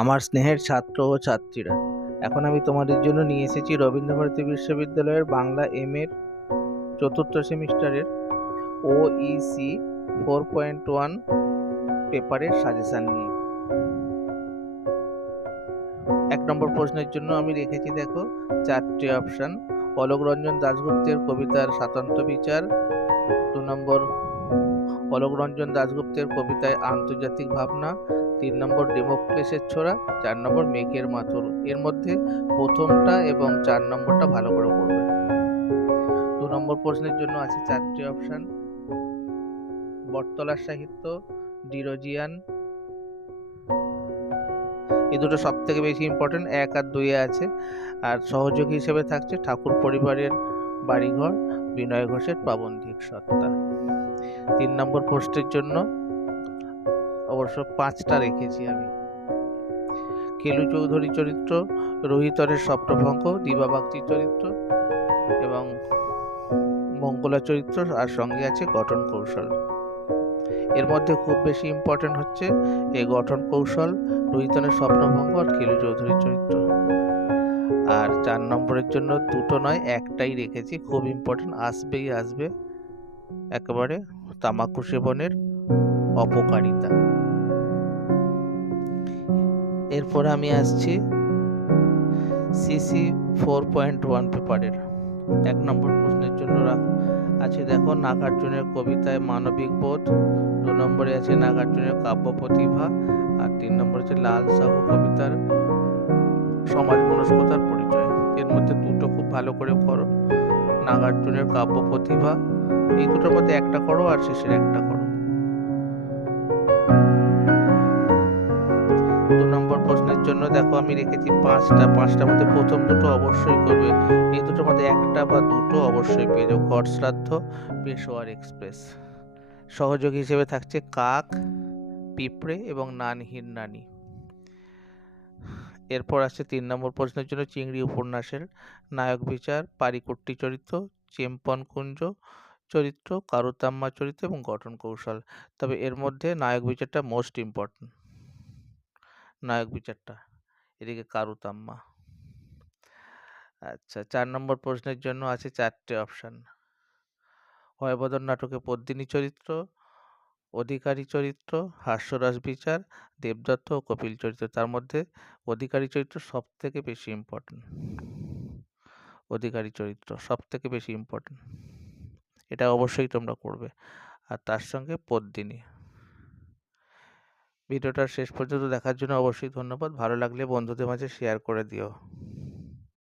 আমার স্নেহের ছাত্র ও ছাত্রীরা, এখন আমি তোমাদের জন্য নিয়ে এসেছি রবীন্দ্রভারতী বিশ্ববিদ্যালয়ের বাংলা এম এর চতুর্থ সেমিস্টারের OEC 4.1 পেপারের সাজেশন নিয়ে। 1 নম্বর প্রশ্নের জন্য আমি রেখেছি দেখো 4টে অপশন। অলোক রঞ্জন দাশগুপ্তের কবিতার স্বাতন্ত্র্য বিচার। 2 নম্বর অলোক রঞ্জন দাশগুপ্তের কবিতায় আন্তর্জাতিক ভাবনা। 3 নম্বর ডেমোক্রেসের ছোরা। 4 নম্বর মেঘের মাথুর। এর মধ্যে প্রথমটা এবং 4 নম্বরটা ভালো করে পড়বে। 2 নম্বর প্রশ্নের জন্য আছে 4টে অপশন। বটতলার সাহিত্য, ডিরোজিয়ান। এই দুটো সব থেকে বেশি ইম্পর্টেন্ট, 1 আর 2 আছে। আর সহযোগী হিসেবে থাকছে ঠাকুর পরিবারের বাড়িঘর, বিনয় ঘোষের প্রাবন্ধিক সত্তা। 3 নম্বর প্রশ্নের জন্য অবশ্য 5টা রেখেছি আমি। কেলু চৌধুরী চরিত্র, রোহিতরের স্বপ্নভঙ্গ, দিবা বাগচির চরিত্র এবং মঙ্গলা চরিত্র, আর সঙ্গে আছে গঠন কৌশল। এর মধ্যে খুব বেশি ইম্পর্টেন্ট হচ্ছে এই গঠন কৌশল, রোহিতনের স্বপ্নভঙ্গ আর কেলু চৌধুরীর চরিত্র। আর 4 নম্বরের জন্য 2টো নয়, 1টাই রেখেছি, খুব ইম্পর্টেন্ট, আসবেই আসবে একেবারে, তামাকু সেবনের অপকারিতা। এরপর আমি আসছি CC 4.1 পেপারের 1 নম্বর প্রশ্নের জন্য আছে দেখো নাগার্জুনের কবিতায় মানবিক বোধ। 2 নম্বরে আছে নাগার্জুনের কাব্য প্রতিভা। আর 3 নম্বরে আছে লাল সাহু কবিতার সমাজ মনস্কতার পরিচয়। এর মধ্যে 2টো খুব ভালো করে করো, নাগার্জুনের কাব্য প্রতিভা, এই দুটোর মধ্যে একটা করো আর শেষের একটা করো। 2 নম্বর প্রশ্নের জন্য দেখো আমি রেখেছি 5টার মধ্যে প্রথম দুটো অবশ্যই করবে, এই দুটোর মধ্যে একটা বা দুটো অবশ্যই পেয়ে যাও। ঘট শ্রাদ্ধ, পেশোয়ার এক্সপ্রেস। সহযোগী হিসেবে থাকছে কাক, পিঁপড়ে এবং নানহীন নানি। এরপর আসছে 3 নম্বর প্রশ্নের জন্য চিংড়ি উপন্যাসের নায়ক বিচার, পারিকুট্টি চরিত্র, চেম্পন কুঞ্জ চরিত্র, কারুতাম্মা চরিত্র এবং গঠন কৌশল। তবে এর মধ্যে নায়ক বিচারটা মোস্ট ইম্পর্টেন্ট, নায়ক বিচারটা, এদিকে কারুতাম্মা। আচ্ছা, 4 নম্বর প্রশ্নের জন্য আছে 4টে অপশন। হয়বদন নাটকে পদ্মিনী চরিত্র, অধিকারী চরিত্র, হাস্যরস বিচার, দেবদত্ত ও কপিল চরিত্র। তার মধ্যে অধিকারী চরিত্র সব থেকে বেশি ইম্পর্টেন্ট, অধিকারী চরিত্র সব থেকে বেশি ইম্পর্টেন্ট, এটা অবশ্যই তোমরা করবে। আর তার সঙ্গে পদ্মিনী। ভিডিওটার শেষ পর্যন্ত দেখার জন্য অবশ্যই ধন্যবাদ। ভালো লাগলে বন্ধুদের মাঝে শেয়ার করে দিও।